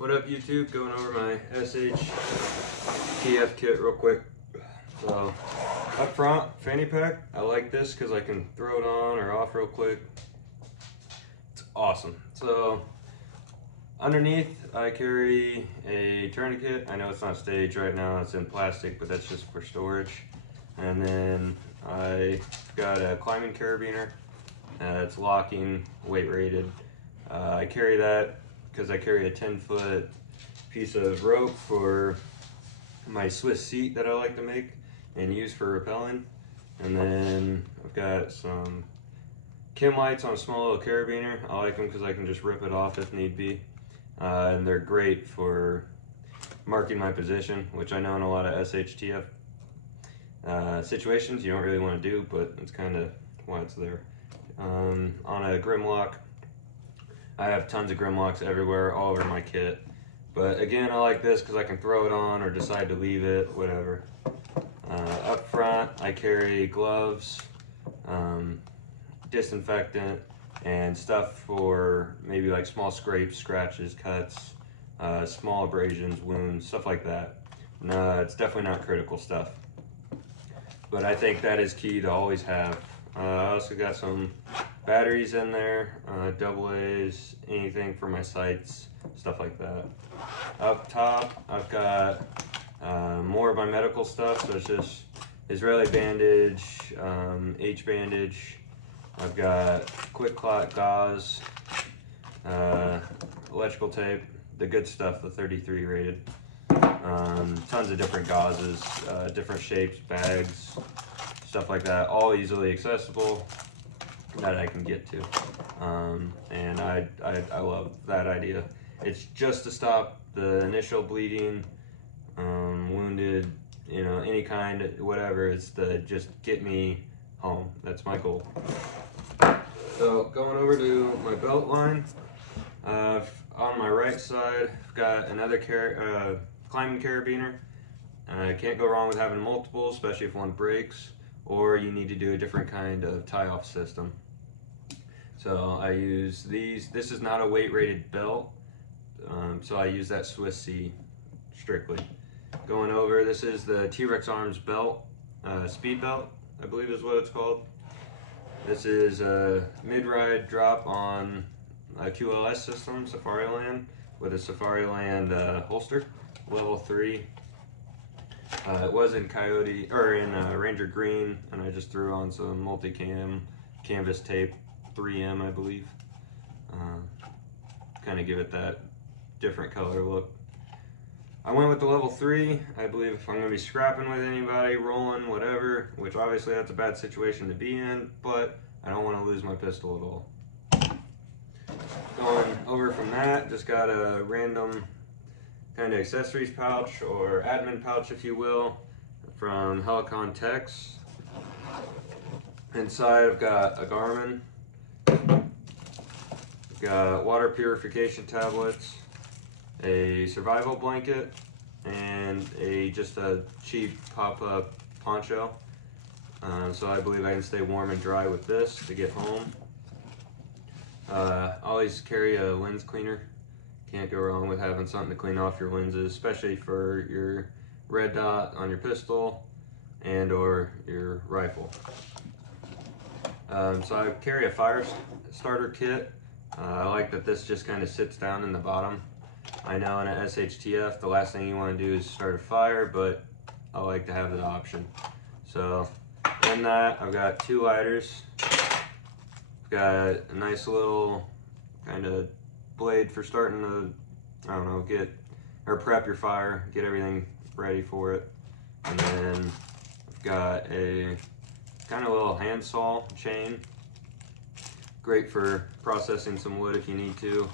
What up YouTube? Going over my SHTF kit real quick. So up front, fanny pack. I like this because I can throw it on or off real quick. It's awesome. So underneath I carry a tourniquet. I know it's not staged right now, it's in plastic, but that's just for storage. And then I got a climbing carabiner. It's locking, weight rated. I carry that because I carry a 10-foot piece of rope for my Swiss seat that I like to make and use for rappelling. And then I've got some chem lights on a small little carabiner. I like them because I can just rip it off if need be. And they're great for marking my position, which I know in a lot of SHTF situations you don't really want to do, but it's kind of why it's there. On a Grimlock, I have tons of Grimlocks everywhere, all over my kit. But again, I like this because I can throw it on or decide to leave it, whatever. Up front, I carry gloves, disinfectant, and stuff for maybe like small scrapes, scratches, cuts, small abrasions, wounds, stuff like that. No, it's definitely not critical stuff. But I think that is key to always have. I also got some batteries in there, AA's, anything for my sights, stuff like that. Up top, I've got more of my medical stuff, so it's just Israeli bandage, H bandage. I've got quick clot gauze, electrical tape, the good stuff, the 33 rated. Tons of different gauzes, different shapes, bags, stuff like that, all easily accessible that I can get to. And I love that idea. It's just to stop the initial bleeding, wounded, you know, any kind, whatever. It's to just get me home. That's my goal. So going over to my belt line, on my right side, I've got another climbing carabiner. Can't go wrong with having multiple, especially if one breaks, or you need to do a different kind of tie-off system. So I use these. This is not a weight-rated belt, so I use that Swiss C strictly. Going over, this is the Trex Arms belt, speed belt, I believe is what it's called. This is a mid-ride drop on a QLS system, Safariland, with a Safariland holster, level 3. It was in Coyote, or in Ranger Green, and I just threw on some multicam canvas tape, 3M I believe. Kind of give it that different color look. I went with the level 3. I believe if I'm going to be scrapping with anybody, rolling, whatever, which obviously that's a bad situation to be in, but I don't want to lose my pistol at all. Going over from that, just got a random kind of accessories pouch, or admin pouch if you will, from Helikon Trex. Inside I've got a Garmin, I've got water purification tablets, a survival blanket, and just a cheap pop-up poncho. So I believe I can stay warm and dry with this to get home. Always carry a lens cleaner. Can't go wrong with having something to clean off your lenses, especially for your red dot on your pistol and or your rifle. So I carry a fire starter kit. I like that this just kind of sits down in the bottom. I know in a SHTF the last thing you want to do is start a fire, but I like to have the option. So in that I've got 2 lighters. I've got a nice little kind of blade for starting to, I don't know, prep your fire, get everything ready for it. And then I've got a kind of little handsaw chain, great for processing some wood if you need to,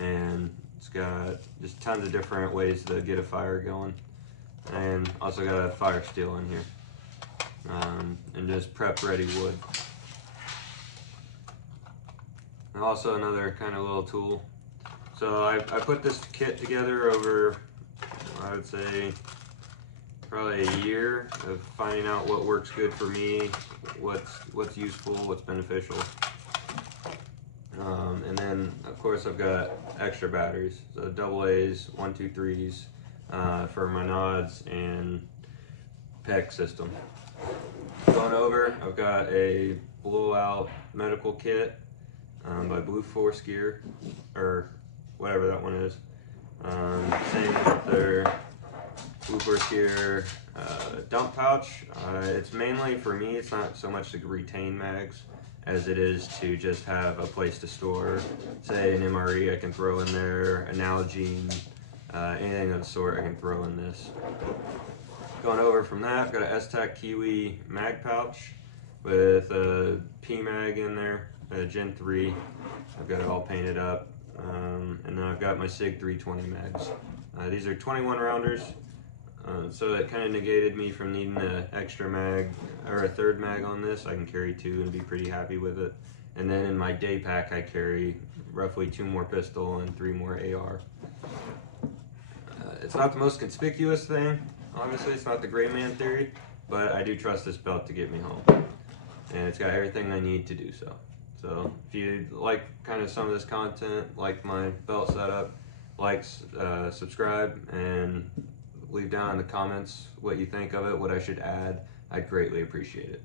and it's got just tons of different ways to get a fire going. And also got a fire steel in here, and just prep ready wood. And also another kind of little tool. So I put this kit together over, I would say, probably a year of finding out what works good for me, what's useful, what's beneficial. And then of course I've got extra batteries, so double A's, 1, 2, 3s for my nods and PEG system. Going over, I've got a blowout medical kit by Blue Force Gear, or whatever that one is. Same with their Blue Force Gear dump pouch. It's mainly, for me, it's not so much to retain mags as it is to just have a place to store, say an MRE I can throw in there, an Nalgene, anything of the sort I can throw in this. Going over from that, I've got an Esstac Kiwi mag pouch with a P-mag in there, a Gen 3. I've got it all painted up. And then I've got my SIG 320 mags. These are 21 rounders, so that kind of negated me from needing an extra mag, or a third mag on this. I can carry 2 and be pretty happy with it. And then in my day pack, I carry roughly 2 more pistol and 3 more AR. It's not the most conspicuous thing. Obviously, it's not the gray man theory, but I do trust this belt to get me home. And it's got everything I need to do so. So if you like kind of some of this content, like my belt setup, subscribe, and leave down in the comments what you think of it, what I should add. I'd greatly appreciate it.